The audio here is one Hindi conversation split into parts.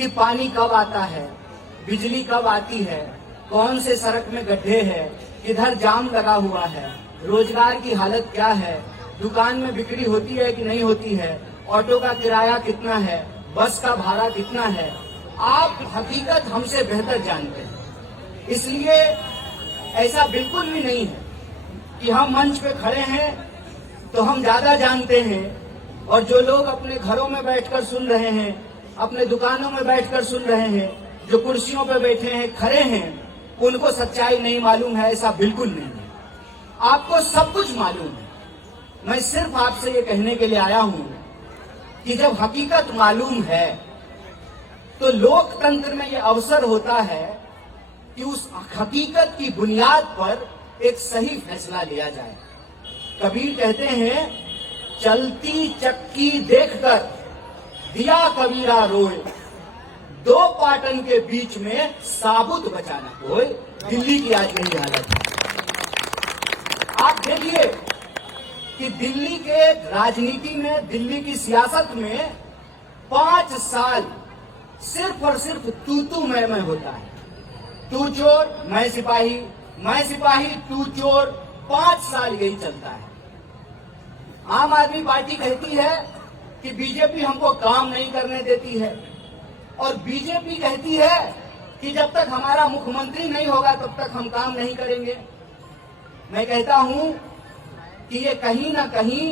कि पानी कब आता है, बिजली कब आती है, कौन से सड़क में गड्ढे हैं, किधर जाम लगा हुआ है, रोजगार की हालत क्या है, दुकान में बिक्री होती है कि नहीं होती है, ऑटो का किराया कितना है, बस का भाड़ा कितना है। आप हकीकत हमसे बेहतर जानते हैं। इसलिए ऐसा बिल्कुल भी नहीं है कि हम मंच पे खड़े हैं तो हम ज्यादा जानते हैं और जो लोग अपने घरों में बैठकर सुन रहे हैं, अपने दुकानों में बैठकर सुन रहे हैं, जो कुर्सियों पे बैठे हैं, खड़े हैं, उनको सच्चाई नहीं मालूम है। ऐसा बिल्कुल नहीं है, आपको सब कुछ मालूम है। मैं सिर्फ आपसे ये कहने के लिए आया हूं कि जब हकीकत मालूम है तो लोकतंत्र में ये अवसर होता है कि उस हकीकत की बुनियाद पर एक सही फैसला लिया जाए। कबीर कहते हैं, चलती चक्की देखकर दिया कबीरा रोए, दो पाटन के बीच में साबुत बचाना कोई। दिल्ली की आज यही हालत है। आप देखिए कि दिल्ली के राजनीति में, दिल्ली की सियासत में 5 साल सिर्फ और सिर्फ तू मैं होता है। तू चोर मैं सिपाही तू चोर, 5 साल यही चलता है। आम आदमी पार्टी कहती है कि बीजेपी हमको काम नहीं करने देती है और बीजेपी कहती है कि जब तक हमारा मुख्यमंत्री नहीं होगा तब तक हम काम नहीं करेंगे। मैं कहता हूं कि ये कहीं ना कहीं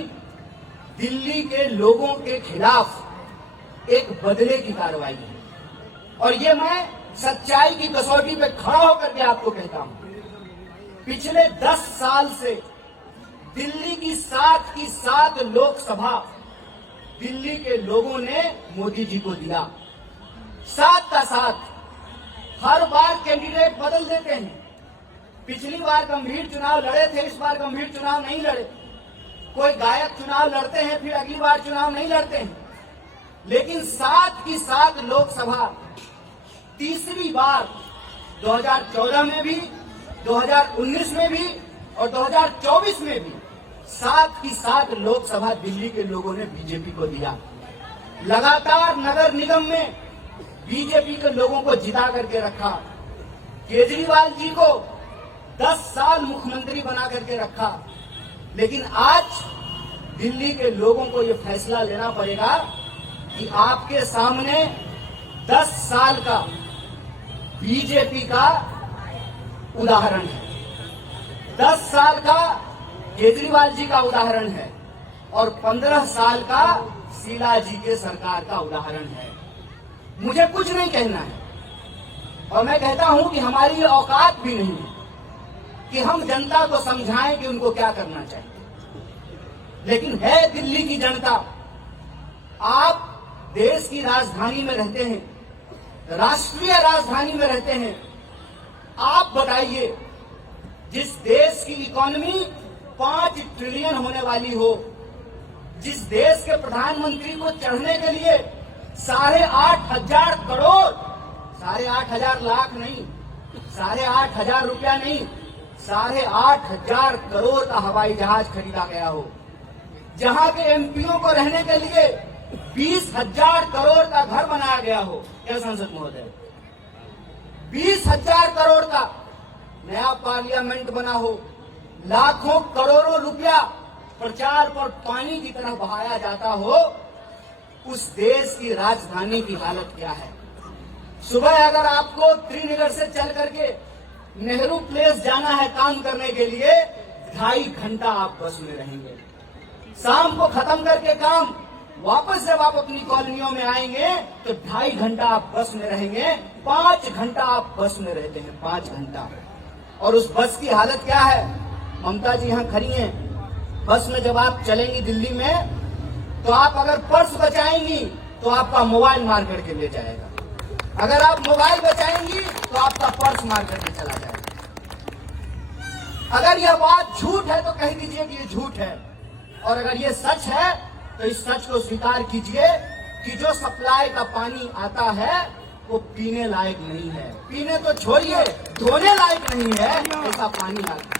दिल्ली के लोगों के खिलाफ एक बदले की कार्रवाई है और ये मैं सच्चाई की कसौटी पे खड़ा होकर के आपको कहता हूं। पिछले 10 साल से दिल्ली की 7 लोकसभा दिल्ली के लोगों ने मोदी जी को दिया। 7 का 7 हर बार कैंडिडेट बदल देते हैं। पिछली बार गंभीर चुनाव लड़े थे, इस बार गंभीर चुनाव नहीं लड़े। कोई गायक चुनाव लड़ते हैं, फिर अगली बार चुनाव नहीं लड़ते हैं। लेकिन 7 की 7 लोकसभा तीसरी बार 2014 में भी, 2019 में भी और 2024 में भी 7 की 7 लोकसभा दिल्ली के लोगों ने बीजेपी को दिया। लगातार नगर निगम में बीजेपी के लोगों को जिता करके रखा। केजरीवाल जी को 10 साल मुख्यमंत्री बना करके रखा। लेकिन आज दिल्ली के लोगों को ये फैसला लेना पड़ेगा कि आपके सामने 10 साल का बीजेपी का उदाहरण है, 10 साल का केजरीवाल जी का उदाहरण है और 15 साल का शीला जी के सरकार का उदाहरण है। मुझे कुछ नहीं कहना है और मैं कहता हूं कि हमारी औकात भी नहीं है कि हम जनता को समझाएं कि उनको क्या करना चाहिए। लेकिन है दिल्ली की जनता, आप देश की राजधानी में रहते हैं, राष्ट्रीय राजधानी में रहते हैं। आप बताइए, जिस देश की इकोनॉमी 5 ट्रिलियन होने वाली हो, जिस देश के प्रधानमंत्री को चढ़ने के लिए 8,500 करोड़, 8,500 लाख नहीं, 8,500 रुपया नहीं, 8,500 करोड़ का हवाई जहाज खरीदा गया हो, जहां के एमपीओ को रहने के लिए 20,000 करोड़ का घर बनाया गया हो। क्या सांसद महोदय, 20,000 करोड़ का नया पार्लियामेंट बना हो, लाखों करोड़ों रुपया प्रचार पर पानी की तरह बहाया जाता हो, उस देश की राजधानी की हालत क्या है। सुबह अगर आपको त्रिनगर से चल करके नेहरू प्लेस जाना है काम करने के लिए, 2.5 घंटा आप बस में रहेंगे। शाम को खत्म करके काम वापस जब आप अपनी कॉलोनियों में आएंगे तो 2.5 घंटा आप बस में रहेंगे। 5 घंटा आप बस में रहते हैं, 5 घंटा। और उस बस की हालत क्या है, ममता जी यहाँ खड़ी हैं, बस में जब आप चलेंगी दिल्ली में तो आप अगर पर्स बचाएंगी तो आपका मोबाइल मार करके ले जाएगा, अगर आप मोबाइल बचाएंगी तो आपका पर्स मार करके चला जाएगा। अगर यह बात झूठ है तो कह दीजिए कि ये झूठ है, और अगर ये सच है तो इस सच को स्वीकार कीजिए कि जो सप्लाई का पानी आता है वो पीने लायक नहीं है। पीने तो छोड़िए, धोने लायक नहीं है, ऐसा पानी आता है।